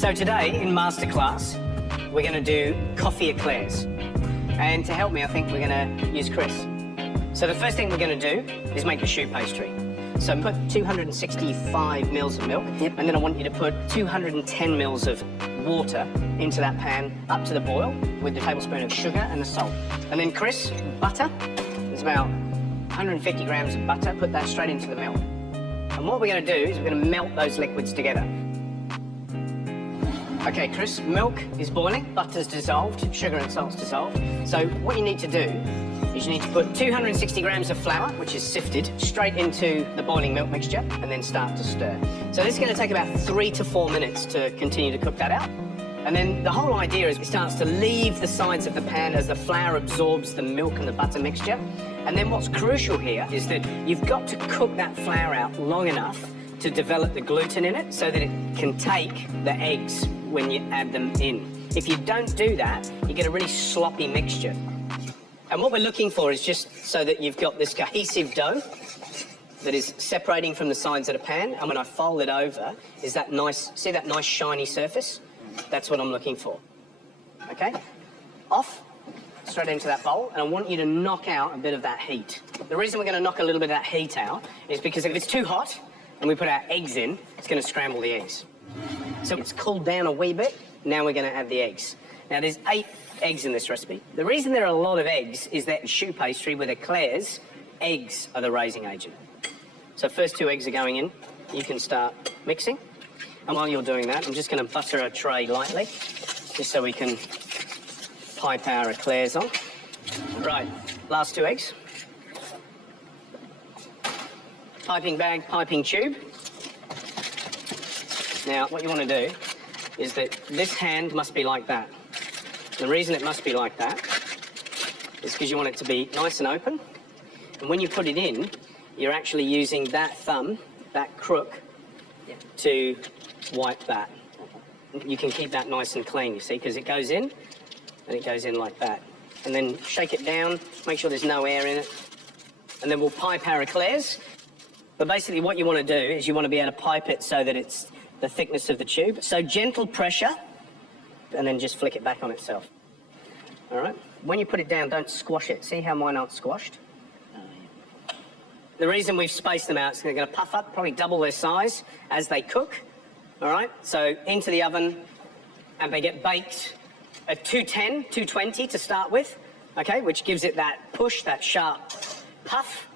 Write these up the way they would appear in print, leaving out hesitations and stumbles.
So today in Masterclass, we're going to do coffee eclairs. And to help me, I think we're going to use Chris. So the first thing we're going to do is make the choux pastry. So put 265 mils of milk, and then I want you to put 210 mils of water into that pan up to the boil with the tablespoon of sugar and the salt. And then Chris, butter. There's about 150 grams of butter. Put that straight into the milk. And what we're going to do is we're going to melt those liquids together. Okay, Chris, milk is boiling, butter's dissolved, sugar and salt's dissolved. So what you need to do is you need to put 260 grams of flour, which is sifted, straight into the boiling milk mixture and then start to stir. So this is going to take about 3 to 4 minutes to continue to cook that out. And then the whole idea is it starts to leave the sides of the pan as the flour absorbs the milk and the butter mixture. And then what's crucial here is that you've got to cook that flour out long enough to develop the gluten in it so that it can take the eggs when you add them in. If you don't do that, you get a really sloppy mixture. And what we're looking for is just so that you've got this cohesive dough that is separating from the sides of the pan, and when I fold it over, is that nice, see that nice shiny surface? That's what I'm looking for. Okay? Off, straight into that bowl, and I want you to knock out a bit of that heat. The reason we're going to knock a little bit of that heat out is because if it's too hot and we put our eggs in, it's going to scramble the eggs. So it's cooled down a wee bit. Now we're going to add the eggs. Now there's 8 eggs in this recipe. The reason there are a lot of eggs is that choux pastry with eclairs, eggs are the raising agent. So first 2 eggs are going in. You can start mixing. And while you're doing that, I'm just going to butter a tray lightly, just so we can pipe our eclairs on. Right, last 2 eggs. Piping bag, piping tube. Now, what you want to do is that this hand must be like that. The reason it must be like that is because you want it to be nice and open. And when you put it in, you're actually using that thumb, that crook, to wipe that. You can keep that nice and clean, you see, because it goes in, and it goes in like that. And then shake it down, make sure there's no air in it. And then we'll pipe our eclairs. But basically what you want to do is you want to be able to pipe it so that it's the thickness of the tube. So gentle pressure, and then just flick it back on itself. All right? When you put it down, don't squash it. See how mine aren't squashed? The reason we've spaced them out is they're going to puff up, probably double their size as they cook. All right? So into the oven, and they get baked at 210, 220 to start with, okay, which gives it that push, that sharp puff,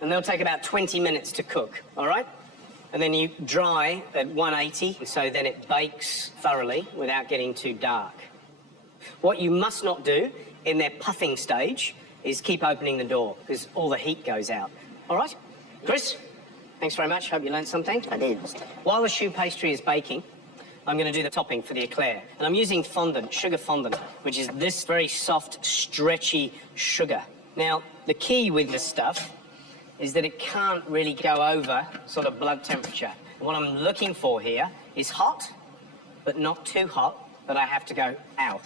and they'll take about 20 minutes to cook, all right? And then you dry at 180, so then it bakes thoroughly without getting too dark. What you must not do in their puffing stage is keep opening the door, because all the heat goes out. All right? Chris, thanks very much. Hope you learned something. I did. While the choux pastry is baking, I'm going to do the topping for the eclair. And I'm using fondant, sugar fondant, which is this very soft, stretchy sugar. Now, the key with this stuff is that it can't really go over sort of blood temperature. What I'm looking for here is hot, but not too hot, that I have to go, ow.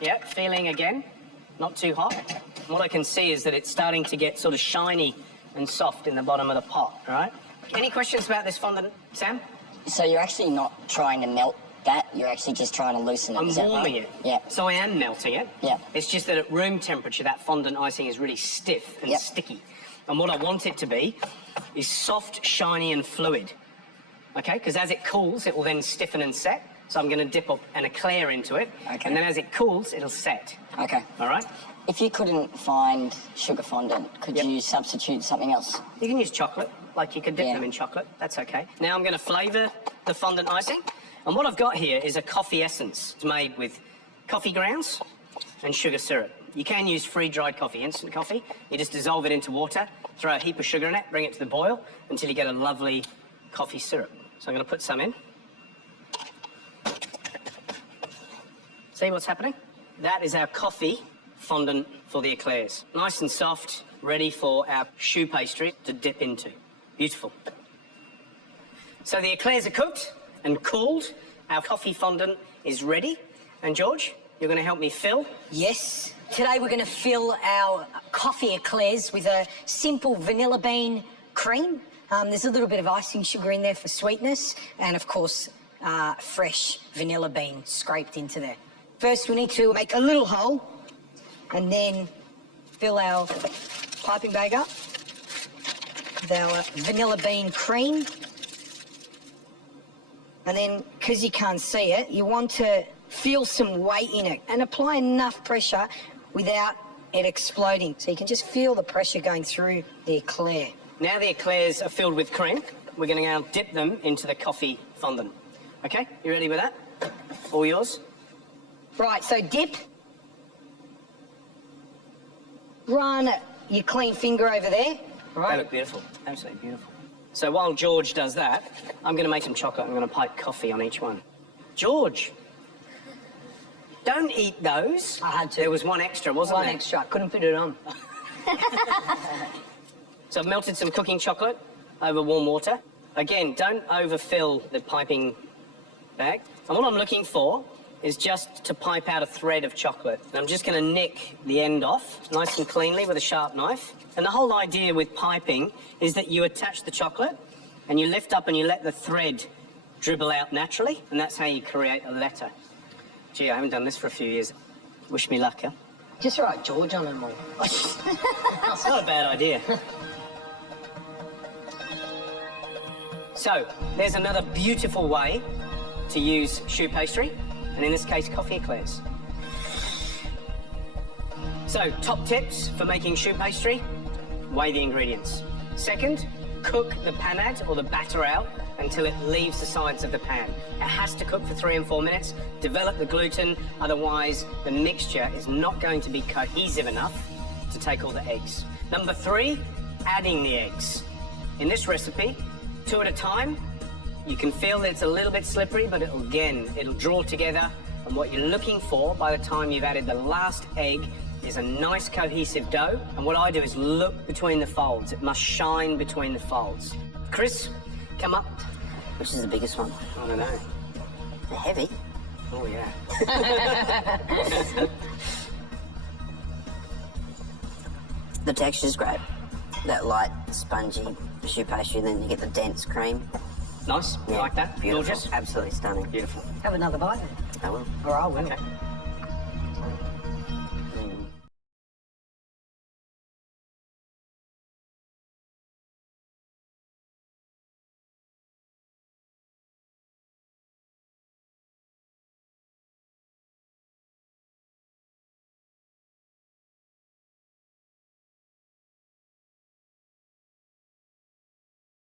Yep, feeling again, not too hot. And what I can see is that it's starting to get sort of shiny and soft in the bottom of the pot, all right? Any questions about this fondant, Sam? So you're actually not trying to melt that, you're actually just trying to loosen it. I'm warming it. Yeah. So I am melting it. Yeah. It's just that at room temperature, that fondant icing is really stiff and sticky. And what I want it to be is soft, shiny, and fluid. Okay? Because as it cools, it will then stiffen and set. So I'm going to dip up an eclair into it. Okay. And then as it cools, it'll set. Okay. All right? If you couldn't find sugar fondant, could you substitute something else? You can use chocolate. Like you could dip them in chocolate. That's okay. Now I'm going to flavour the fondant icing. And what I've got here is a coffee essence. It's made with coffee grounds and sugar syrup. You can use free-dried coffee, instant coffee. You just dissolve it into water, throw a heap of sugar in it, bring it to the boil until you get a lovely coffee syrup. So I'm going to put some in. See what's happening? That is our coffee fondant for the eclairs. Nice and soft, ready for our choux pastry to dip into. Beautiful. So the eclairs are cooked and cooled. Our coffee fondant is ready. And George, you're going to help me fill? Yes. Today we're going to fill our coffee eclairs with a simple vanilla bean cream There's a little bit of icing sugar in there for sweetness, and of course, fresh vanilla bean scraped into there. First, we need to make a little hole and then fill our piping bag up with our vanilla bean cream. And then, because you can't see it, you want to feel some weight in it and apply enough pressure without it exploding. So you can just feel the pressure going through the eclair. Now the eclairs are filled with cream, we're going to now dip them into the coffee fondant. Okay, you ready with that? All yours? Right, so dip. Run your clean finger over there. They Right. look beautiful, absolutely beautiful. So while George does that, I'm going to make some chocolate. I'm going to pipe coffee on each one. George, don't eat those. I had to. There was one extra, wasn't One there? extra. Couldn't put it on. So I've melted some cooking chocolate over warm water. Again, don't overfill the piping bag. And what I'm looking for is just to pipe out a thread of chocolate. And I'm just going to nick the end off nice and cleanly with a sharp knife. And the whole idea with piping is that you attach the chocolate and you lift up and you let the thread dribble out naturally, and that's how you create a letter. Gee, I haven't done this for a few years. Wish me luck, huh? Just write George on them all. It's not a bad idea. So, there's another beautiful way to use choux pastry, and in this case, coffee eclairs. So, top tips for making choux pastry, weigh the ingredients. Second, cook the panade or the batter out until it leaves the sides of the pan. It has to cook for 3 and 4 minutes. Develop the gluten, otherwise the mixture is not going to be cohesive enough to take all the eggs. Number 3, adding the eggs. In this recipe, 2 at a time. You can feel that it's a little bit slippery, but it'll draw together. And what you're looking for by the time you've added the last egg is a nice cohesive dough. And what I do is look between the folds. It must shine between the folds. Chris, come up. Which is the biggest one? I don't know. They're heavy. Oh, yeah. The texture's great. That light, spongy choux pastry, then you get the dense cream. Nice. You like that? Beautiful. Gorgeous? Absolutely stunning. Beautiful. Have another bite. I will. Or I will. Okay.